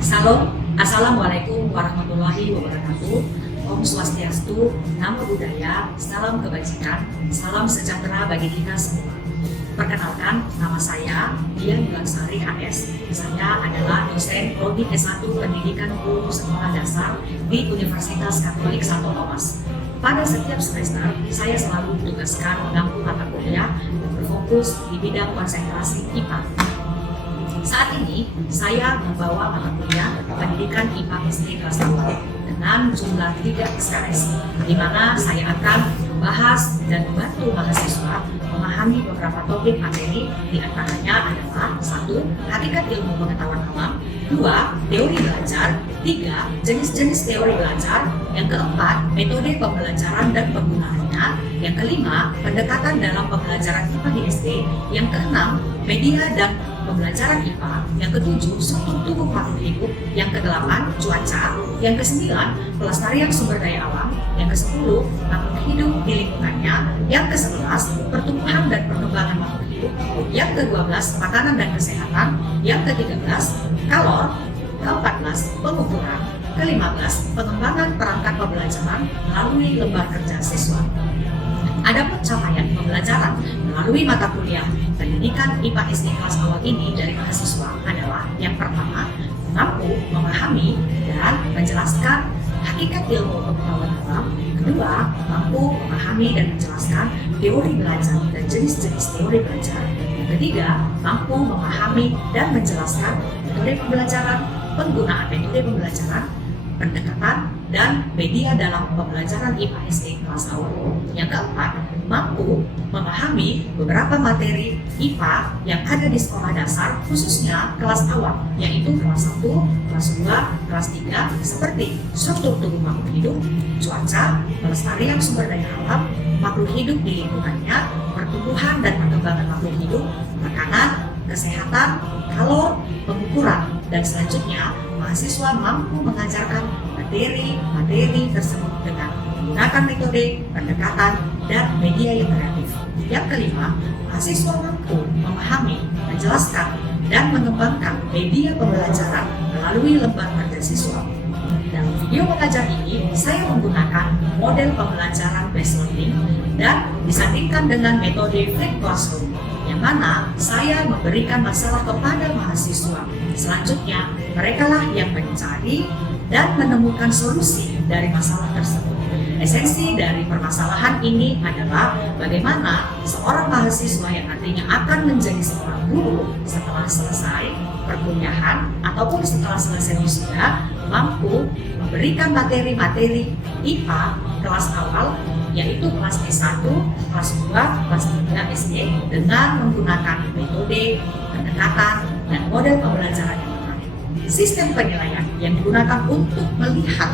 Salam, Assalamualaikum warahmatullahi wabarakatuh. Om Swastiastu, Namo Buddhaya, salam kebajikan, salam sejahtera bagi kita semua. Perkenalkan, nama saya Dian Bulansari HS. Saya adalah dosen Prodi S1 Pendidikan Guru Sekolah Dasar di Universitas Katolik Santo Thomas. Pada setiap semester, saya selalu ditugaskan mengampu mata kuliah dan berfokus di bidang konsentrasi IPA. Saat ini, saya membawa mata kuliah Pendidikan IPA SD kelas 2 dengan jumlah 3 SKS, di mana saya akan membahas dan membantu mahasiswa memahami beberapa topik materi, di antaranya adalah 1. Hakikat ilmu pengetahuan alam, 2. Teori belajar, 3. Jenis-jenis teori belajar, yang keempat, metode pembelajaran dan penggunaannya, yang kelima, pendekatan dalam pembelajaran IPA di SD, yang keenam, media dan pembelajaran IPA, yang ketujuh, struktur tubuh makhluk hidup, yang kedelapan, cuaca, yang kesembilan, pelestarian sumber daya alam, yang kesepuluh, makhluk hidup di lingkungannya, yang kesebelas, pertumbuhan dan perkembangan makhluk hidup, yang ke-12, makanan dan kesehatan, yang ke-13, kalor, ke-14, pengukuran, ke-15, pengembangan perangkat pembelajaran melalui lembar kerja siswa. Adapun capaian pembelajaran melalui mata kuliah Pendidikan IPA SD kelas awal ini dari mahasiswa adalah yang pertama, mampu memahami dan menjelaskan hakikat ilmu pengetahuan alam. Kedua, mampu memahami dan menjelaskan teori belajar dan jenis-jenis teori belajar. Yang ketiga, mampu memahami dan menjelaskan metode pembelajaran, penggunaan metode pembelajaran, pendekatan, dan media dalam pembelajaran IPA SD kelas awal. Yang keempat, mampu memahami beberapa materi IPA yang ada di sekolah dasar, khususnya kelas awal, yaitu kelas 1, kelas 2, kelas 3, seperti struktur tubuh makhluk hidup, cuaca, pelestarian sumber daya alam, makhluk hidup di lingkungannya, pertumbuhan dan perkembangan makhluk hidup, makanan, kesehatan, kalor, pengukuran, dan selanjutnya mahasiswa mampu mengajarkan materi tersebut dengan menggunakan metode, pendekatan, dan media yang kreatif. Yang kelima, mahasiswa mampu memahami, menjelaskan, dan mengembangkan media pembelajaran melalui lembar kerja siswa. Dalam video pengajar ini, saya menggunakan model pembelajaran based learning dan disandingkan dengan metode flipped classroom, yang mana saya memberikan masalah kepada mahasiswa. Selanjutnya, merekalah yang mencari dan menemukan solusi dari masalah tersebut. Esensi dari permasalahan ini adalah bagaimana seorang mahasiswa yang nantinya akan menjadi seorang guru setelah selesai perkuliahan ataupun setelah selesai wisuda mampu memberikan materi-materi IPA kelas awal, yaitu kelas S1, kelas 2, kelas 3 SD dengan menggunakan metode, pendekatan, dan model pembelajaran yang menarik. Sistem penilaian yang digunakan untuk melihat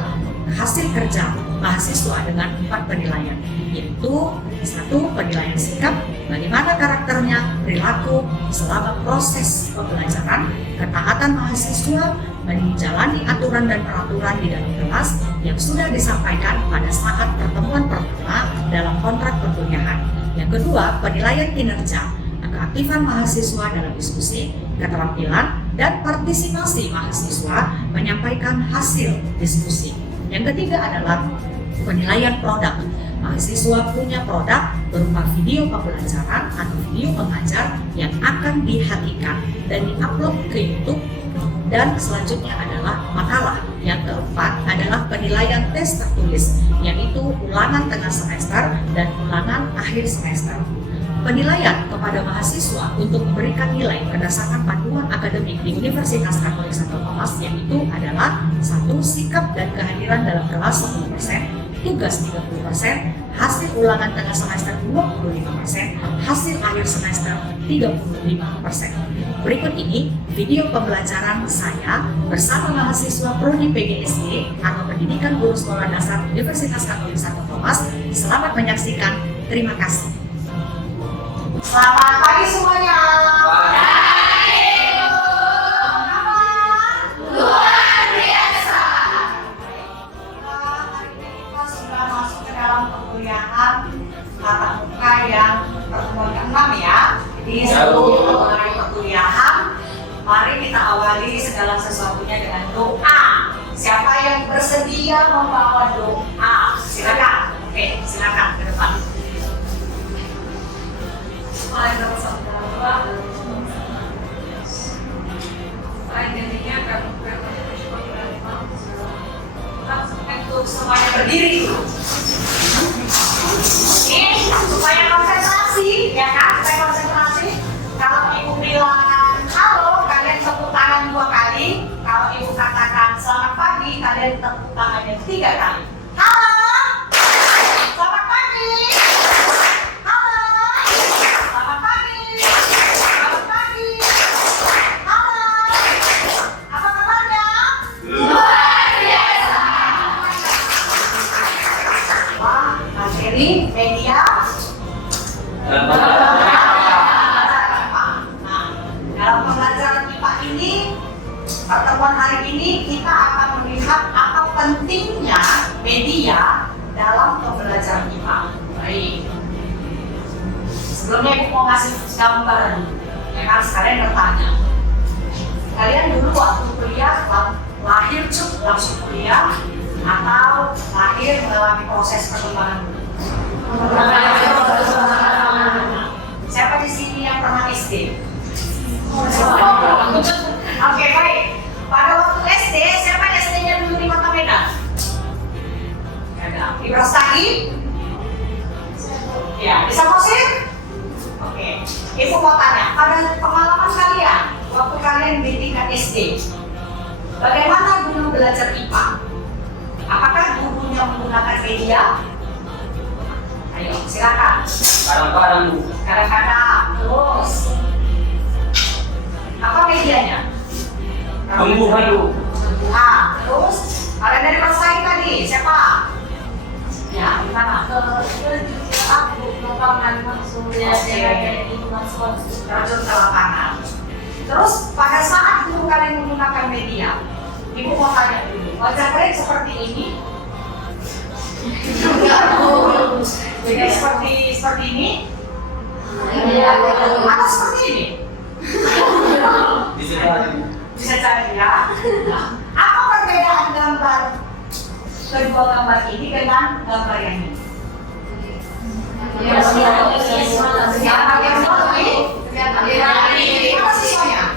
hasil kerja mahasiswa dengan 4 penilaian, yaitu 1. Penilaian sikap, bagaimana karakternya, perilaku selama proses pembelajaran, ketaatan mahasiswa menjalani aturan dan peraturan di dalam kelas yang sudah disampaikan pada saat pertemuan pertama dalam kontrak perkuliahan. Yang kedua, penilaian kinerja, keaktifan mahasiswa dalam diskusi, keterampilan, dan partisipasi mahasiswa menyampaikan hasil diskusi. Yang ketiga adalah penilaian produk. Mahasiswa punya produk berupa video pembelajaran atau video pengajar yang akan dihakikan dan diupload ke YouTube. Dan selanjutnya adalah makalah. Yang keempat adalah penilaian tes tertulis, yaitu ulangan tengah semester dan ulangan akhir semester. Penilaian kepada mahasiswa untuk memberikan nilai berdasarkan panduan akademik di Universitas Katolik Santo Thomas, yaitu adalah 1. Sikap dan kehadiran dalam kelas 10%, tugas 30%, hasil ulangan tengah semester 25%, hasil akhir semester 35%. Berikut ini video pembelajaran saya bersama mahasiswa Prodi PGSD atau Pendidikan Guru Sekolah Dasar Universitas Katolik Santo Thomas. Selamat menyaksikan. Terima kasih. Selamat pagi semuanya. Luar biasa. Hari ini kita sudah masuk ke dalam perkuliahan tatap muka yang pertemuan ke-6 ya. Jadi sebelum mulai perkuliahan, mari kita awali awali segala sesuatunya dengan doa. Siapa yang bersedia membawa doa? Silakan. Oke, silakan ke depan. Untuk semuanya berdiri dulu. Oke, supaya konsentrasi, ya kan? Supaya konsentrasi. Kalau ibu bilang halo, kalian tepuk tangan 2 kali. Kalau ibu katakan selamat pagi, kalian tepuk tangannya 3 kali. Halo, selamat pagi. Halo, selamat pagi. Selamat pagi. Halo, apa kabarnya? Luar biasa. Wah, materi media. Dalam pembelajaran IPA ini, pertemuan hari ini kita akan melihat apa pentingnya media dalam pembelajaran IPA. Baik. Sebelumnya Ibu mau ngasih gambar dulu. Ya kan, sekalian bertanya. Kalian dulu waktu kuliah lahir langsung kuliah atau lahir mengalami proses perkembangan dulu? Siapa di sini yang pernah SD? Oke, baik. Pada waktu SD, siapa SD-nya dulu di Kota Medan? Ada. Di Brastagi? Ya, di Samosir? Oke. Ibu mau tanya, pada pengalaman kalian, waktu kalian di tingkat SD, bagaimana dulu belajar IPA? Apakah gurunya menggunakan media? Ayo, silakan. Kadang-kadang Bu. Kadang-kadang. Terus. Apa medianya? Tumbuhan Bu. Nah, terus kalian dari Persai tadi, siapa? Ya, di mana? Terjun ke lapangan. Terus pada saat guru kalian menggunakan media, Ibu mau tanya dulu, wajah kalian seperti ini? Jadi seperti ini? Atau seperti ini? Bisa jadi. Bisa jadi ya. Apa perbedaan gambar kedua gambar ini dengan gambar yang ini? Yang bagian bawah ini apa siswanya?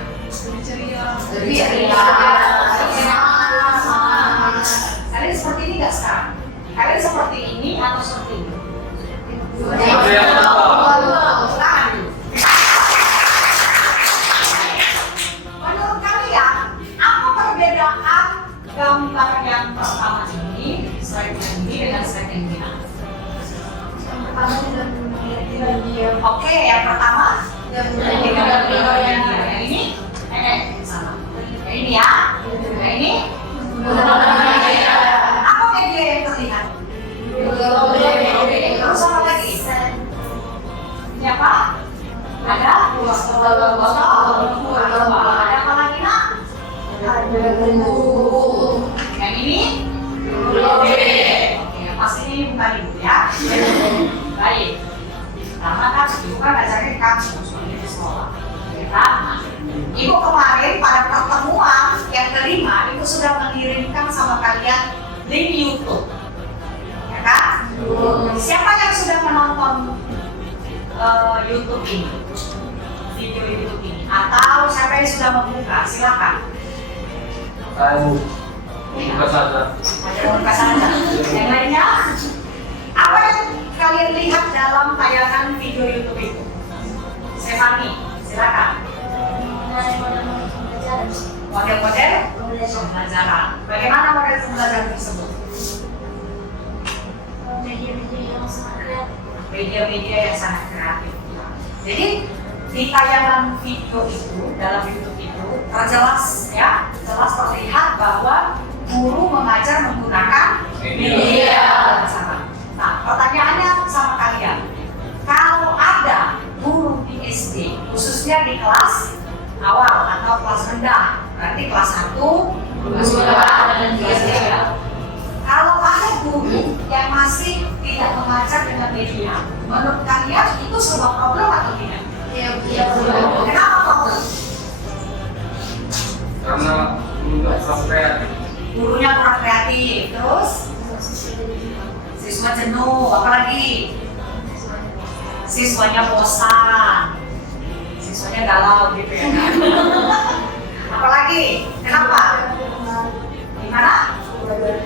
Kalian seperti ini nggak sekarang? Kalian seperti ini atau seperti ini? Silakan dulu. Menurut kalian, apa perbedaan gambar yang pertama ini, slide yang ini dengan slide yang ini? Oke, yang pertama yang ini, sama. Yang ini ya, yang ini. Apa media yang terlihat? Terus apa lagi? Ini apa? Ada botol. Ada apa lagi nak? Yang ini? Oke, yang pasti ini bukan ibu ya. Baik. Karena kan ibu kan ajarnya kampus di sekolah. Ya kan? Ibu kemarin pada pertemuan yang kelima, Ibu sudah mengirimkan sama kalian link YouTube. Ya kan? Siapa yang sudah menonton YouTube ini? Video YouTube ini? Atau siapa yang sudah membuka? Silakan. Saya Bu. Buka saja. Ada buka saja. Yang lainnya? Apa yang kalian lihat dalam tayangan video YouTube itu? Stefani, silakan. Model-model pembelajaran. Bagaimana model pembelajaran tersebut? Media-media yang sangat kreatif. Jadi di tayangan video itu, dalam YouTube itu terjelas ya, jelas terlihat bahwa guru mengajar menggunakan media pembelajaran. Nah, pertanyaannya sama kalian, kalau ada guru di SD, khususnya di kelas awal atau kelas rendah, berarti kelas 1, kelas 2, dan kelas 3. Kalau ada guru yang masih tidak mengajar dengan media, menurut kalian itu sebuah problem atau tidak? Iya. Kenapa problem? Karena kurang kreatif. Gurunya kurang kreatif. Terus siswa jenuh, apalagi siswanya bosan, siswanya galau gitu ya kan? Apalagi, kenapa? Gimana?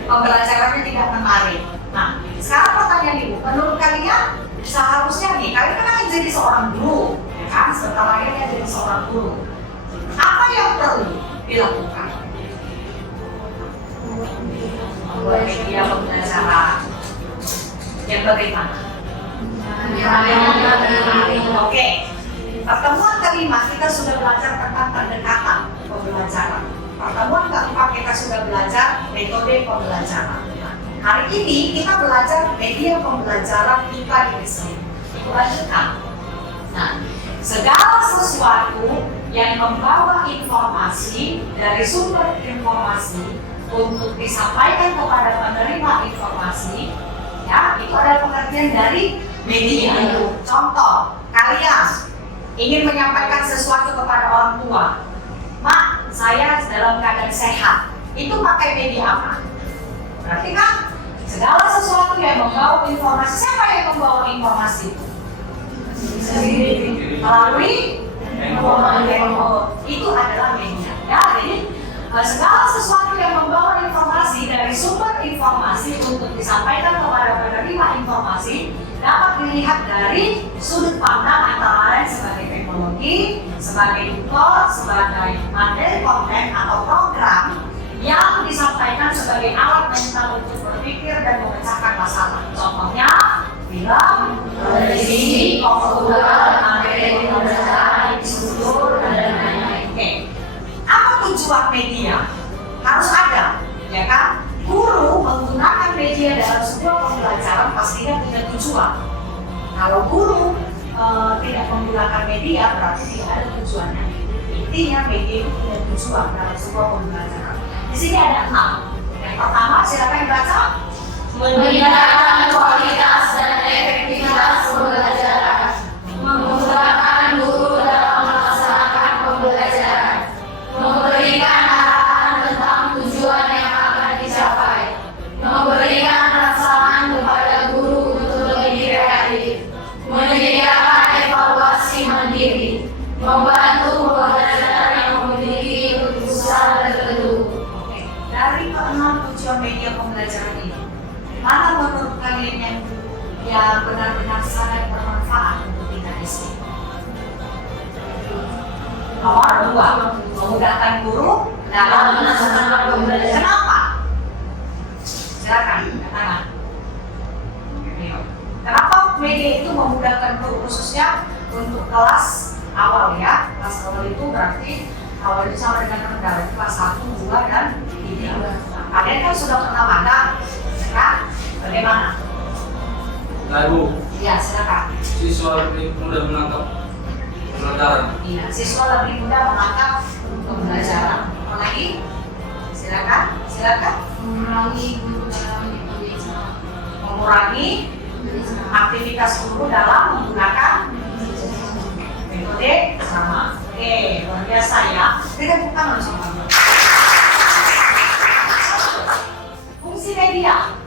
Pembelajarannya tidak menarik. Nah, sekarang pertanyaan ibu, menurut kalian seharusnya nih, kalian kan akan jadi seorang guru, ya kan? Sebentar lagi akan jadi seorang guru. Apa yang perlu dilakukan? Membuat media pembelajaran yang bagaimana? Oke, pertemuan kelima kita sudah belajar tentang pendekatan pembelajaran. Pertemuan keempat kita sudah belajar metode pembelajaran. Hari ini kita belajar media pembelajaran IPA di sini. Lanjutkan. Nah, segala sesuatu yang membawa informasi dari sumber informasi untuk disampaikan kepada penerima informasi, ya, itu adalah pengertian dari media. Contoh, kalian ingin menyampaikan sesuatu kepada orang tua, Mak, saya dalam keadaan sehat, itu pakai media apa? Berarti kan segala sesuatu yang membawa informasi, siapa yang membawa informasi? Melalui handphone, itu adalah media. Ya, jadi segala sesuatu yang membawa informasi dari sumber informasi untuk disampaikan kepada penerima informasi dapat dilihat dari sudut pandang antara lain sebagai teknologi, sebagai tutor, sebagai materi konten atau program yang disampaikan sebagai alat mental untuk berpikir dan memecahkan masalah. Contohnya, film, televisi, komputer, materi pembelajaran, instruktur, dan lain-lain. Oke. Apa tujuan media? Harus ada, ya kan? Guru menggunakan media dalam sebuah pembelajaran pastinya punya tujuan. Kalau guru tidak menggunakan media berarti tidak ada tujuannya. Intinya media itu punya tujuan dalam sebuah pembelajaran. Di sini ada 6. Yang pertama, silakan dibaca. Meningkatkan kualitas dan efektivitas pembelajaran, memudahkan guru dalam melaksanakan pembelajaran, memberikan arahan tentang tujuan yang akan dicapai, memberikan rangsangan kepada guru untuk lebih kreatif, menyediakan evaluasi mandiri, membantu pembelajaran yang memiliki keputusan tertentu. Dari ke-6 tujuan media pembelajaran ini, mana menurut kalian yang benar-benar sangat bermanfaat untuk kita di sini? Nomor 2, memudahkan guru dalam melaksanakan pembelajaran. Kenapa? Silakan, katakan. Kenapa media itu memudahkan guru, khususnya untuk kelas awal ya? Kelas awal itu berarti awal itu sama dengan rendah, kelas 1, 2, dan 3. Kalian kan sudah pernah magang, kan? Bagaimana? Lalu, Ya, silakan. siswa lebih mudah menangkap pelajaran. Iya, siswa lebih mudah menangkap pembelajaran. Apa lagi? Silakan, silakan. Mengurangi guru dalam metode Mengurangi aktivitas guru dalam menggunakan metode sama. Oke, luar biasa ya. Kita buka sama. Fungsi media.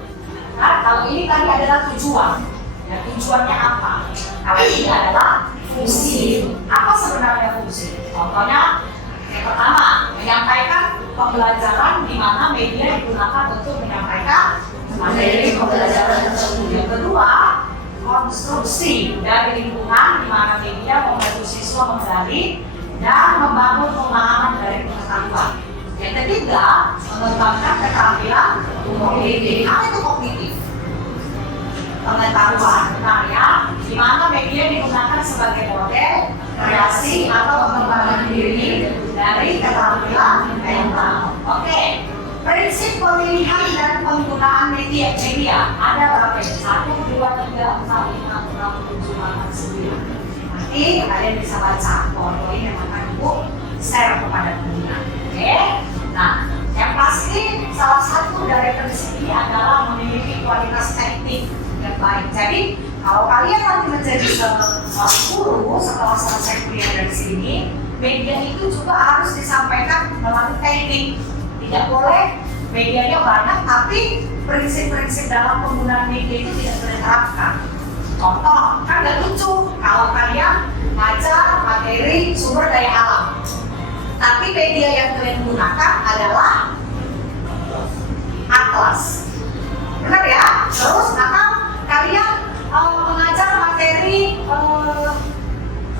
Nah, kalau ini tadi adalah tujuan. Ya, tujuannya apa? Kalau ini adalah fungsi. Apa sebenarnya fungsi? Contohnya, yang pertama, menyampaikan pembelajaran di mana media digunakan untuk menyampaikan materi pembelajaran tersebut. Yang kedua, konstruksi dari lingkungan di mana media membantu siswa menggali dan membangun pemahaman dari pengetahuan. Yang ketiga, mengembangkan keterampilan kognitif. Apa itu kognitif? Pengetahuan, benar ya, di mana media digunakan sebagai model kreasi atau pengembangan diri dari keterampilan mental. Oke, prinsip pemilihan dan penggunaan media ada berapa? 1, 2, 3, 4, 5, 6, 7, 8, 9. Nanti kalian bisa baca poin yang akan Ibu share kepada pengguna. Oke, nah yang pasti salah satu dari prinsip ini adalah memiliki kualitas teknik yang baik. Jadi kalau kalian nanti menjadi seorang guru setelah selesai kuliah dari sini, media itu juga harus disampaikan melalui teknik. Tidak boleh medianya banyak, tapi prinsip-prinsip dalam penggunaan media itu tidak diterapkan. Contoh, kan nggak lucu kalau kalian baca materi sumber daya alam, tapi media yang kalian gunakan adalah atlas. Benar ya? Terus atau kalian mengajar materi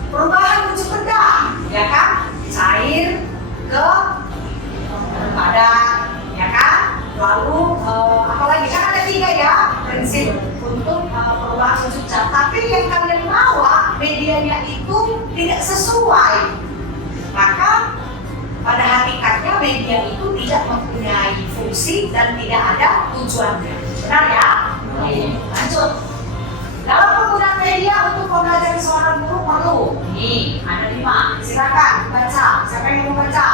perubahan wujud benda, ya kan? Cair ke padat, ya kan? Lalu apalagi kan ada 3 ya prinsip untuk perubahan wujud zat. Tapi yang kalian bawa medianya itu tidak sesuai, maka pada hakikatnya media itu tidak mempunyai fungsi dan tidak ada tujuannya. Benar ya? Lanjut. Dalam penggunaan media untuk pembelajaran seorang guru perlu. Nih, ada 5. Silakan baca. Siapa yang mau baca?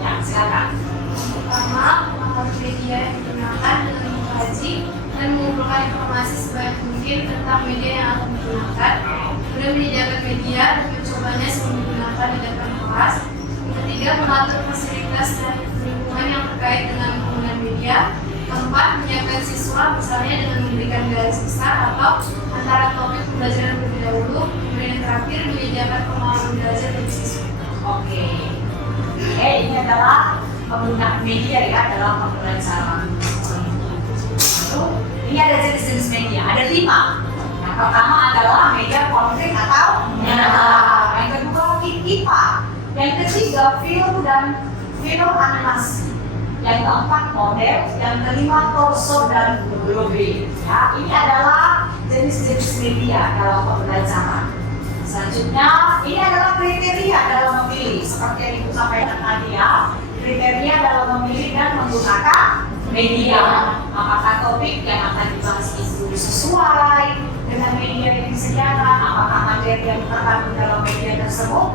Ya, silakan. Pertama, pengamat media yang digunakan dengan mengkaji dan mengumpulkan informasi sebanyak mungkin tentang media yang akan digunakan. Kemudian menyediakan media dan mencobanya sebelum digunakan di depan kelas. Yang ketiga, mengatur fasilitas dan lingkungan yang terkait dengan penggunaan media. Keempat, menyiapkan siswa misalnya dengan memberikan garis besar atau antara topik pembelajaran terlebih dahulu. Kemudian yang terakhir, menyediakan pengalaman belajar bagi siswa. Oke. Ini adalah penggunaan media ya dalam pembelajaran. Lalu, ini ada jenis-jenis media. Ada 5. Yang pertama adalah media konkret atau nyata. Yang kedua IPA. Yang ketiga film dan film animasi. Yang keempat model. Yang kelima torso dan grooving. Ya, ini adalah jenis-jenis media dalam pembelajaran. Selanjutnya, ini adalah kriteria dalam memilih. Seperti yang Ibu sampaikan tadi ya, kriteria dalam memilih dan menggunakan media. Apakah topik yang akan dibahas itu sesuai dengan media yang disediakan? Apakah materi yang terkandung dalam media tersebut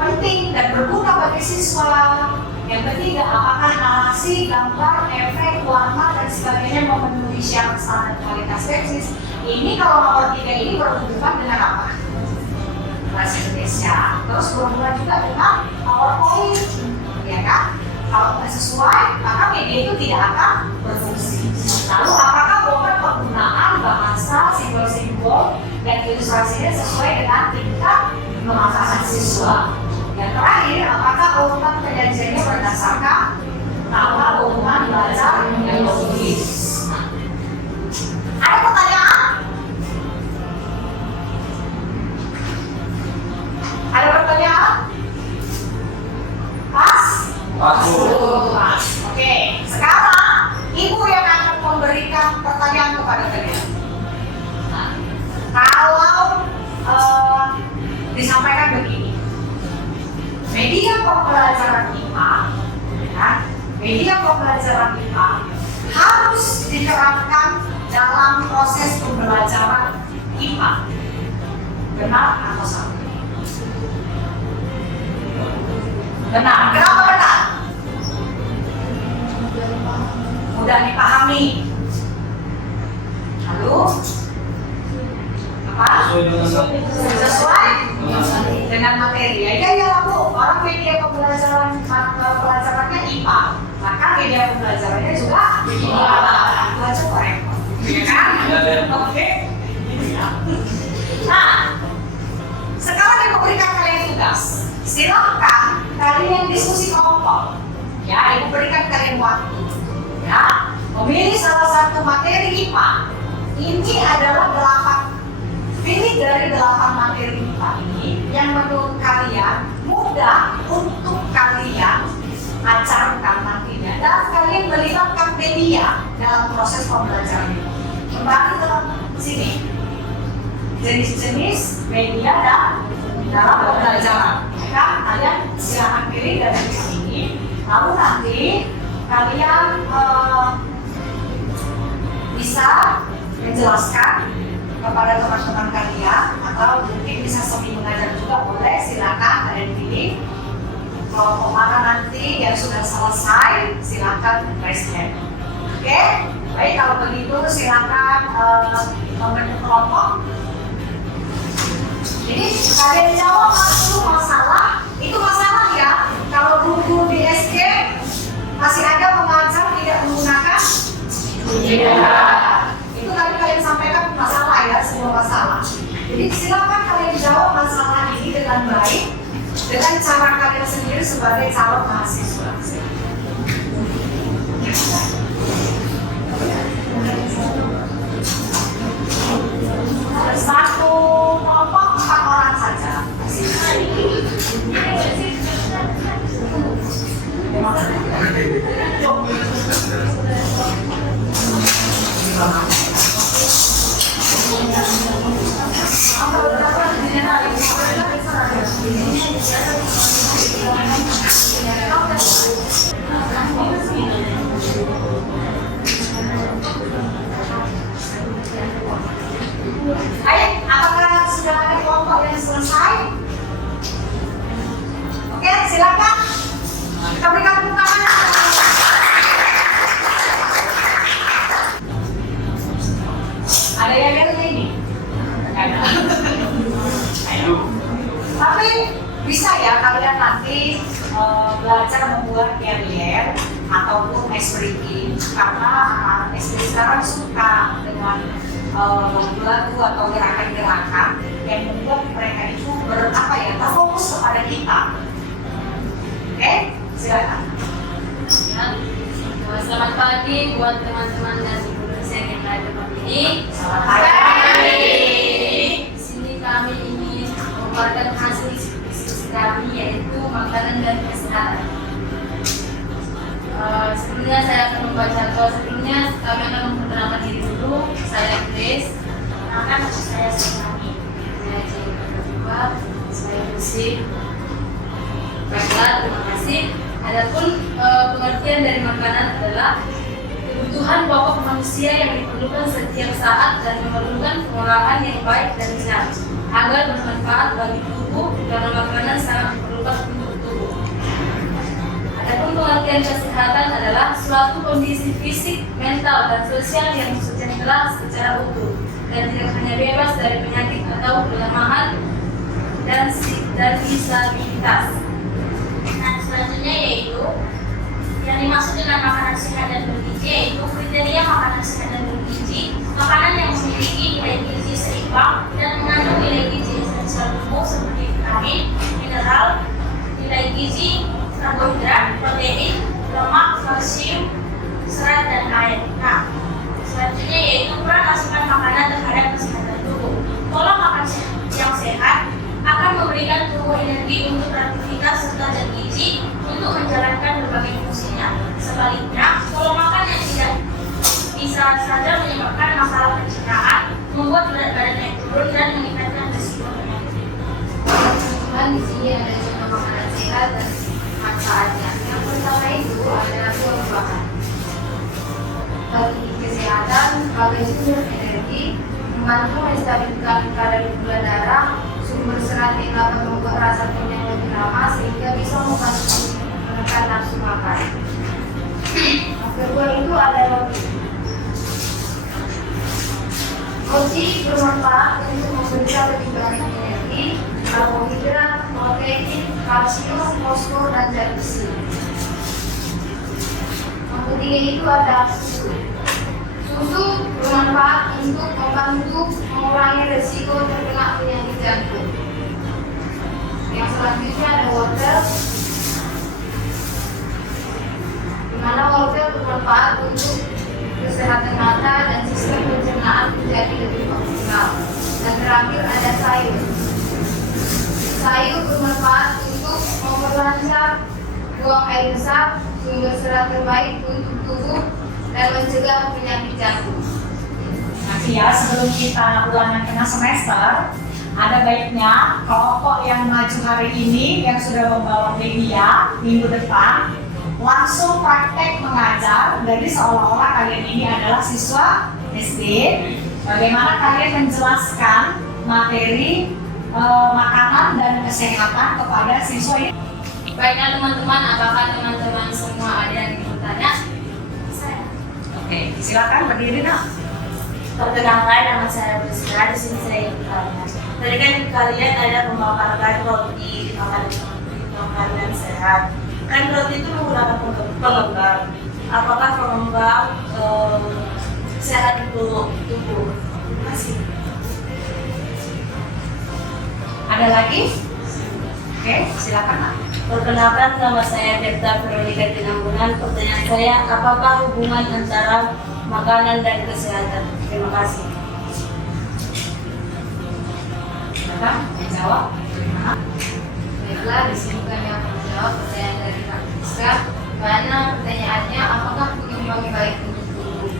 penting dan berguna bagi siswa? Yang ketiga, apakah narasi, gambar, efek, warna, dan sebagainya memenuhi syarat standar kualitas teknis? Ini kalau nomor 3 ini berhubungan dengan apa? Bahasa Indonesia. Terus berhubungan juga dengan PowerPoint, ya kan? Kalau tidak sesuai, maka media itu tidak akan berfungsi. Lalu apakah format penggunaan bahasa, simbol-simbol, dan ilustrasinya sesuai dengan tingkat kematangan siswa? Yang terakhir, apakah urutan penyajiannya berdasarkan tata urutan belajar yang logis? Ada pertanyaan? Ada pertanyaan? Pas? Pas. Pas. Oke, sekarang Ibu yang akan memberikan pertanyaan kepada kalian. Nah, kalau disampaikan begini, media pembelajaran IPA, ya, media pembelajaran IPA harus diterapkan dalam proses pembelajaran IPA. Benar atau salah? Benar. Kenapa benar? Mudah dipahami. Lalu apa? Sesuai dengan materi. Ya Bu. Orang media pembelajarannya IPA, maka media pembelajarannya juga IPA. Itu aja repot. Ya kan? Oke. Nah, sekarang yang memberikan kalian tugas. Silakan kalian diskusi kelompok. Ya, Ibu berikan kalian waktu. Ya, memilih salah satu materi IPA. Ini adalah 8. Pilih dari 8 materi IPA ini yang menurut kalian mudah untuk kalian ajarkan nantinya dan kalian melibatkan media dalam proses pembelajaran ini. Kembali ke sini. Jenis-jenis media dan dalam pembelajaran. Kan kalian silahkan pilih dari sini, lalu nanti kalian bisa menjelaskan kepada teman-teman kalian atau mungkin bisa semi mengajar juga boleh, silakan kalian pilih. Kelompok mana nanti yang sudah selesai silakan raise hand. Oke, baik kalau begitu silakan membentuk kelompok. Jadi kalian jawab 10 masalah, itu masalah ya. Kalau guru di SK dengan cara kalian sendiri sebagai calon mahasiswa. Satu kelompok 4 orang saja. Ayo, apakah sudah ada kelompok yang selesai? Oke, silakan. Kita berikan tepuk tangan. Ada yang lihat ini? Ada. Tapi bisa ya kalian nanti belajar membuat barrier ataupun explain karena anak SD sekarang suka dengan lagu atau gerakan-gerakan yang membuat mereka itu terfokus kepada kita. Oke, silakan. Selamat pagi buat teman-teman dan guru yang ada di tempat ini. Selamat pagi. Di sini kami ingin membagikan hasil diskusi kami yaitu makanan dan kesehatan. Sebelumnya saya akan sebelumnya kami akan memperkenalkan diri dulu. Saya Grace. Perkenalkan saya Sukani. Saya Cika. Saya Lucy. Baiklah, terima kasih. Adapun pengertian dari makanan adalah kebutuhan pokok manusia yang diperlukan setiap saat dan memerlukan pengolahan yang baik dan sehat agar bermanfaat bagi tubuh karena makanan sangat diperlukan untuk tubuh. Adapun pengertian kesehatan adalah suatu kondisi fisik, mental, dan sosial yang sejahtera secara utuh dan tidak hanya bebas dari penyakit atau kelemahan dan disabilitas. Nah, selanjutnya yaitu yang dimaksud dengan makanan sehat dan bergizi yaitu kriteria makanan sehat dan bergizi, makanan yang memiliki nilai gizi seimbang dan mengandung nilai gizi esensial tubuh seperti vitamin, mineral, nilai gizi, karbohidrat, protein, lemak, kalsium, serat, dan air. Nah, selanjutnya yaitu peran asupan makanan terhadap kesehatan tubuh. Pola makan yang sehat akan memberikan tubuh energi untuk beraktivitas serta zat gizi untuk menjalankan berbagai fungsinya. Sebaliknya, pola makan yang tidak bisa saja menyebabkan masalah pencernaan, membuat berat badan naik turun dan meningkatkan risiko penyakit. Teman-teman, di sini ada contoh makanan sehat dan manfaatnya. Yang pertama itu adalah buah-buahan. Bagi kesehatan, sebagai sumber energi, membantu menstabilkan kadar gula darah, sumber serat yang dapat membuat rasa kenyang lebih lama sehingga bisa membantu menekan nafsu makan. Yang kedua itu ada roti. Roti bermanfaat untuk memberikan lebih banyak energi, karbohidrat, protein, kalsium, fosfor, dan zat besi. Yang ketiga itu ada susu. Susu bermanfaat untuk membantu mengurangi risiko terkena penyakit jantung. Yang selanjutnya ada wortel, di mana wortel bermanfaat untuk kesehatan mata dan sistem pencernaan menjadi lebih optimal. Dan terakhir ada sayur. Sayur bermanfaat untuk memperlancar buang air besar, sumber serat terbaik untuk tubuh dan mencegah penyakit jantung. Nanti ya sebelum kita ulangan tengah semester, ada baiknya kelompok yang maju hari ini yang sudah membawa media minggu depan langsung praktek mengajar. Jadi seolah-olah kalian ini adalah siswa SD. Bagaimana kalian menjelaskan materi makanan dan kesehatan kepada siswa ini? Baiklah teman-teman, apakah teman-teman semua ada yang ingin bertanya? Oke, silakan berdiri nak. Perkenalkan, nama saya Rizka. Di sini saya ingin bertanya. Tadi kan kalian ada memaparkan roti di makanan sehat. Kan roti itu menggunakan pengembang. Apakah pengembang sehat untuk tubuh? Terima kasih. Ada lagi? Oke, silakan Nak. Perkenalkan, nama saya Tirta Veronica Tinambunan. Pertanyaan saya, apakah hubungan antara makanan dan kesehatan? Terima kasih. Silakan menjawab. Baiklah, di sini kami akan menjawab pertanyaan dari Kak Rizka. Karena pertanyaannya, apakah penyumbang baik untuk tubuh?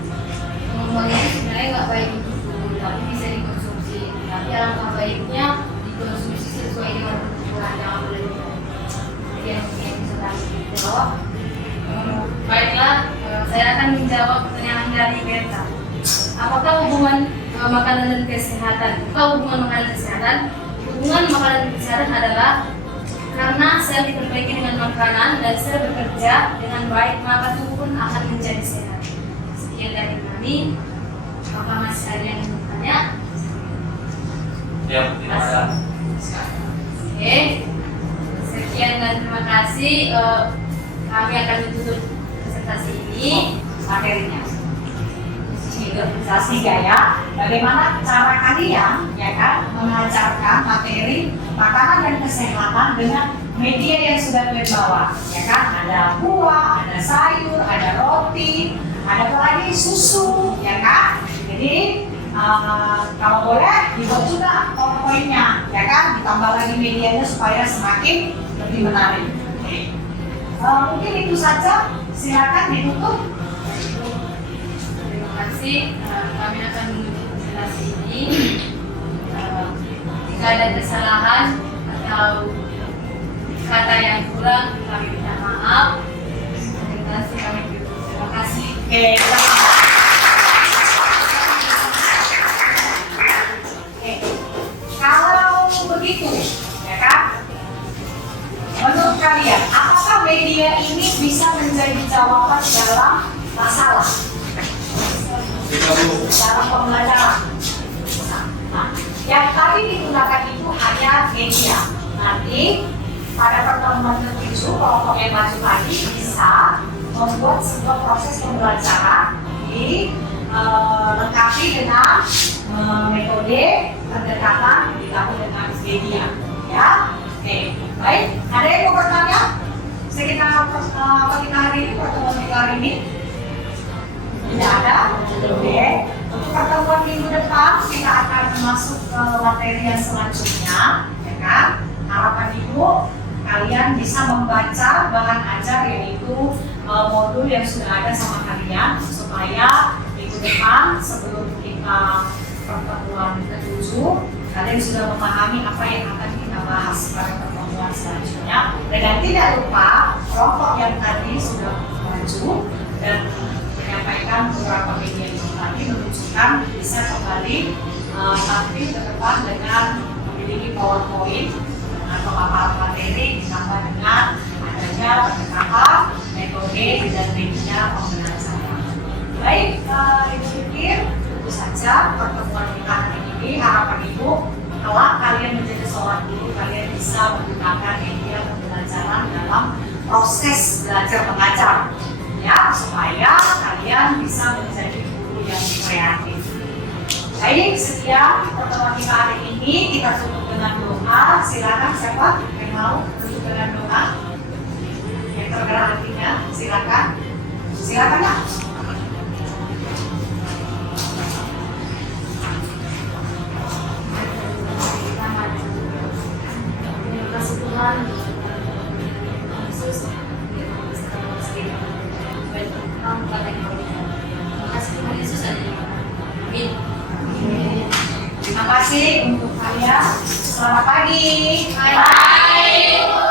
Penyumbang itu sebenarnya nggak baik untuk tubuh, tapi bisa dikonsumsi. Tapi alangkah baiknya dikonsumsi sesuai dengan kebutuhan, jangan berlebihan. Jadi yang bisa kami jawab. Baiklah, saya akan menjawab pertanyaan dari Berta. Apakah hubungan makanan dan kesehatan? Apakah hubungan makanan dan kesehatan? Hubungan makanan dan kesehatan adalah karena sel diperbaiki dengan makanan dan sel bekerja dengan baik, maka tubuh pun akan menjadi sehat. Sekian dari kami. Apakah masih ada yang bertanya? Ya, tidak ada. Oke. Sekian dan terima kasih. Kami akan menutup presentasi ini. Materinya. Visualisasi gaya, bagaimana cara kalian ya kan mengajarkan materi makanan dan kesehatan dengan media yang sudah kalian bawa, ya kan? Ada buah, ada sayur, ada roti, ada apa lagi susu, ya kan? Jadi kalau boleh dibuat juga poin-poinnya, ya kan? Ditambah lagi medianya supaya semakin lebih menarik. Oke. Mungkin itu saja. Silakan ditutup. Terima kasih. Kami akan menutup presentasi ini. Jika ada kesalahan atau kata yang kurang, kami minta maaf. Presentasi kami tutup. Terima kasih. Oke. Oke. Kalau begitu, ya kan? Menurut kalian, apakah media ini bisa menjadi jawaban dalam masalah? Dalam pembelajaran. Nah, yang tadi digunakan itu hanya media. Nanti pada pertemuan ke-7 kelompok yang maju lagi bisa membuat sebuah proses pembelajaran dilengkapi dengan metode pendekatan digabung dengan media. Ya, oke. Baik, ada yang mau bertanya sekitar kita hari ini, pertemuan kita hari ini? Tidak ada? Oke. Untuk pertemuan minggu depan kita akan masuk ke materi yang selanjutnya, ya kan? Harapan Ibu kalian bisa membaca bahan ajar yaitu modul yang sudah ada sama kalian supaya minggu depan sebelum kita pertemuan ke-7 kalian sudah memahami apa yang akan kita bahas pada pertemuan selanjutnya. Dan tidak lupa kelompok yang tadi sudah maju dan menyampaikan beberapa media itu tadi menunjukkan bisa kembali tampil ke depan dengan memiliki PowerPoint atau paparan materi ditambah dengan adanya pendekatan, metode dan media pembelajaran. Baik, Ibu pikir itu saja pertemuan kita hari ini. Harapan Ibu kelak kalian menjadi seorang guru, kalian bisa menggunakan media pembelajaran dalam proses belajar mengajar, ya, supaya kalian bisa menjadi guru yang kreatif. Baik, sekian pertemuan kita hari ini. Kita tutup dengan doa. Silakan siapa yang mau tutup dengan doa? Yang tergerak hatinya, silakan. Silakan ya. Terima kasih Tuhan. Yesus, terima kasih Tuhan Yesus ada. Amin. Terima kasih untuk kalian. Selamat pagi. Bye.